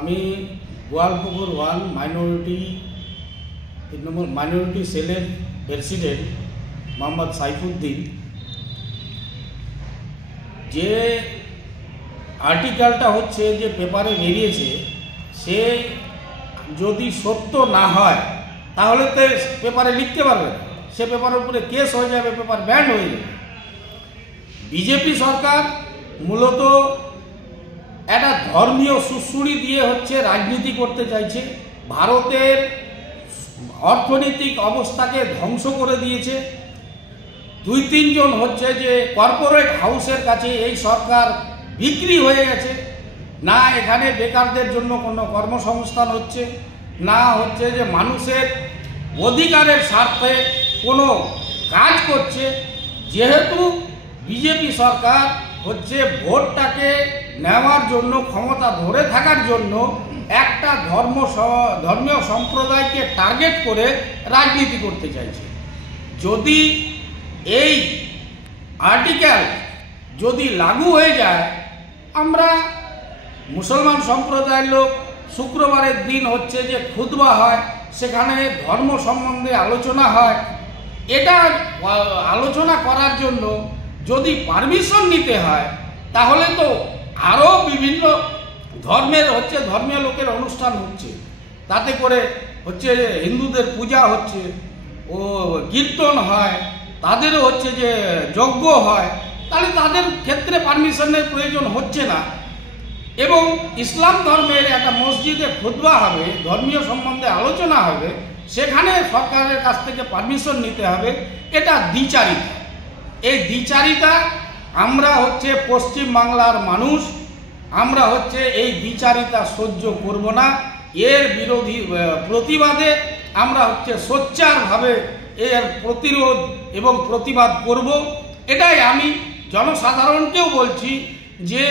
আমি গোয়ালপুকুর 1 মাইনরিটি 3 নম্বর মাইনরিটি সেলের প্রেসিডেন্ট মোহাম্মদ সাইফুদ্দিন। যে আর্টিকেলটা হচ্ছে যে পেপারে বেরিয়েছে, সে যদি সত্য না হয় তাহলে তো পেপারে লিখতে পারবে না, সে পেপারের উপরে কেস হয়ে যাবে, পেপার ব্যান্ড হয়ে যাবে। বিজেপি সরকার মূলত একটা ধর্মীয় সুড়সুড়ি দিয়ে হচ্ছে রাজনীতি করতে চাইছে, ভারতের অর্থনৈতিক অবস্থাকে ধ্বংস করে দিয়েছে। 2-3 জন হচ্ছে যে কর্পোরেট হাউসের কাছে এই সরকার বিক্রি হয়ে গেছে। না এখানে বেকারদের জন্য কোনো কর্মসংস্থান হচ্ছে, না হচ্ছে যে মানুষের অধিকারের স্বার্থে কোনো কাজ করছে। যেহেতু বিজেপি সরকার হচ্ছে ভোটটাকে নেওয়ার জন্য, ক্ষমতা ধরে থাকার জন্য একটা ধর্মীয় সম্প্রদায়কে টার্গেট করে রাজনীতি করতে চাইছে। যদি এই আর্টিকেল যদি লাগু হয়ে যায়, আমরা মুসলমান সম্প্রদায়ের লোক শুক্রবারের দিন হচ্ছে যে খুতবা হয়, সেখানে ধর্ম সম্বন্ধে আলোচনা হয়। এটা আলোচনা করার জন্য যদি পারমিশন নিতে হয়, তাহলে তো আরও বিভিন্ন ধর্মের হচ্ছে ধর্মীয় লোকের অনুষ্ঠান হচ্ছে, তাতে করে হচ্ছে হিন্দুদের পূজা হচ্ছে, ও কীর্তন হয়, তাদেরও হচ্ছে যে যজ্ঞ হয়, তাহলে তাদের ক্ষেত্রে পারমিশনের প্রয়োজন হচ্ছে না। এবং ইসলাম ধর্মের একটা মসজিদে খুতবা হবে, ধর্মীয় সম্বন্ধে আলোচনা হবে, সেখানে সরকারের কাছ থেকে পারমিশন নিতে হবে। এটা দ্বিচারিতা। এই দ্বিচারিতা আমরা হচ্ছে পশ্চিম বাংলার মানুষ, আমরা হচ্ছে এই দ্বিচারিতা সহ্য করব না। এর প্রতিবাদে আমরা হচ্ছে সোচ্চারভাবে এর প্রতিরোধ এবং প্রতিবাদ করব। এটাই আমি জনসাধারণকেও বলছি যে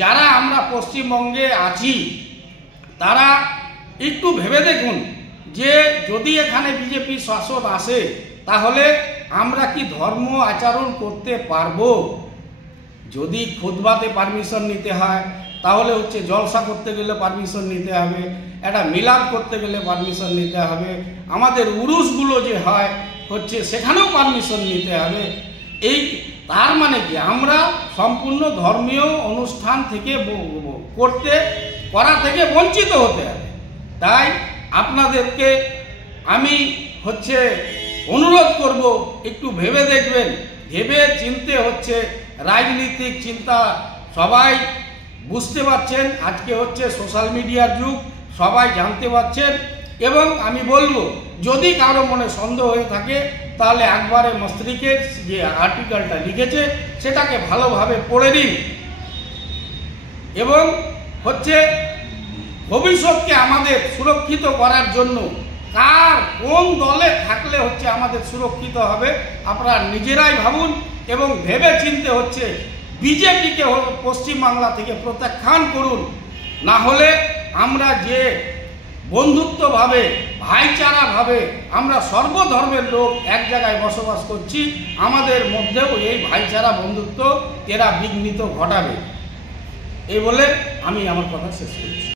যারা আমরা পশ্চিমবঙ্গে আছি তারা একটু ভেবে দেখুন যে যদি এখানে বিজেপি শাসন আসে তাহলে আমরা কি ধর্ম আচরণ করতে পারবো? যদি খুতবাতে পারমিশন নিতে হয়, তাহলে হচ্ছে জলসা করতে গেলে পারমিশন নিতে হবে, একটা মিলাদ করতে গেলে পারমিশন নিতে হবে, আমাদের উরুসগুলো যে হয় হচ্ছে সেখানেও পারমিশন নিতে হবে। এই তার মানে কি আমরা সম্পূর্ণ ধর্মীয় অনুষ্ঠান থেকে করা থেকে বঞ্চিত হতে হবে। তাই আপনাদেরকে আমি হচ্ছে অনুরোধ করব, একটু ভেবে দেখবেন, ভেবে চিনতে হচ্ছে রাজনীতিক চিন্তা। সবাই বুঝতে পারছেন আজকে হচ্ছে সোশ্যাল মিডিয়ার যুগ, সবাই জানতে পারছেন। এবং আমি বলবো যদি কারো মনে সন্দেহ হয়ে থাকে তাহলে একবারে মস্তিষ্কের যে আর্টিকেলটা লিখেছে সেটাকে ভালোভাবে পড়ে নিন এবং হচ্ছে ভবিষ্যৎকে আমাদের সুরক্ষিত করার জন্য কোন দলে থাকলে হচ্ছে আমাদের সুরক্ষিত হবে আপনারা নিজেরাই ভাবুন এবং ভেবে চিনতে হচ্ছে বিজেপিকে পশ্চিমবাংলা থেকে প্রত্যাখ্যান করুন। না হলে আমরা যে বন্ধুত্বভাবে, ভাইচারাভাবে আমরা সর্বধর্মের লোক এক জায়গায় বসবাস করছি, আমাদের মধ্যেও এই ভাইচারা বন্ধুত্ব এরা বিঘ্নিত ঘটাবে। এই বলে আমি আমার কথা শেষ করছি।